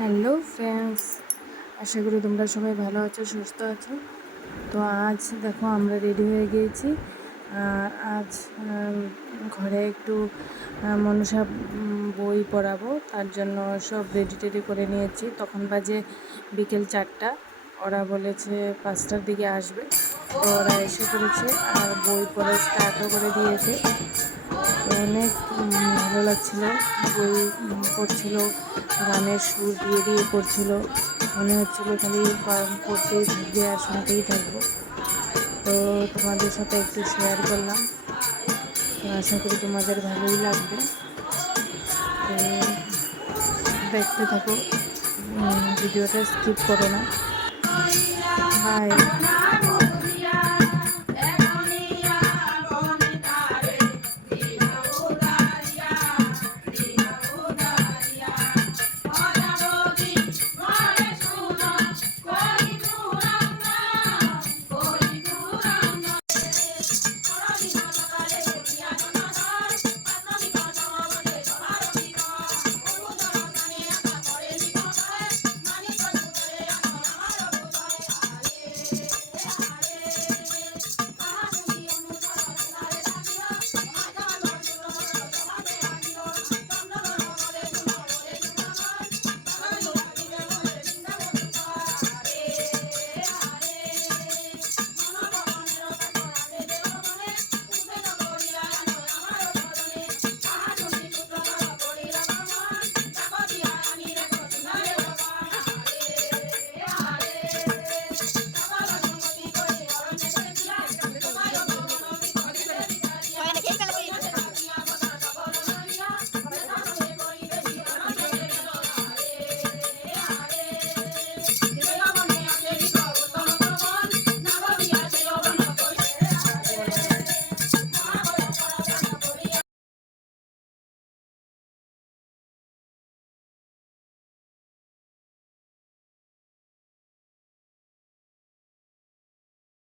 Hello friends, আশা করি তোমরা সবাই ভালো আছো, সুস্থ আছো। তো আজ দেখো আমরা রেডি হয়ে গিয়েছি। আজ ঘরে একটু মনসা বই পড়াবো, তার জন্য সব রেডি টেডি করে নিয়েছি। তখন বাজে বিকেল 4টা, ওরা বলেছে 5টার দিকে আসবে। তো ওরা এসে পড়েছে আর বই পড়া স্টার্টও করে দিয়েছে। তো অনেক ভালো লাগছিল, বই পড়ছিল, গানের সুর দিয়ে দিয়ে পড়ছিল। মনে হচ্ছিলো খালি পড়তেই থাকবে আর শুনতেই থাকবো। তো তোমাদের সাথে একটু শেয়ার করলাম। তো আশা করি তোমাদের ভালোই লাগবে। তো দেখতে থাকো, ভিডিওটা স্কিপ করো না। বাই।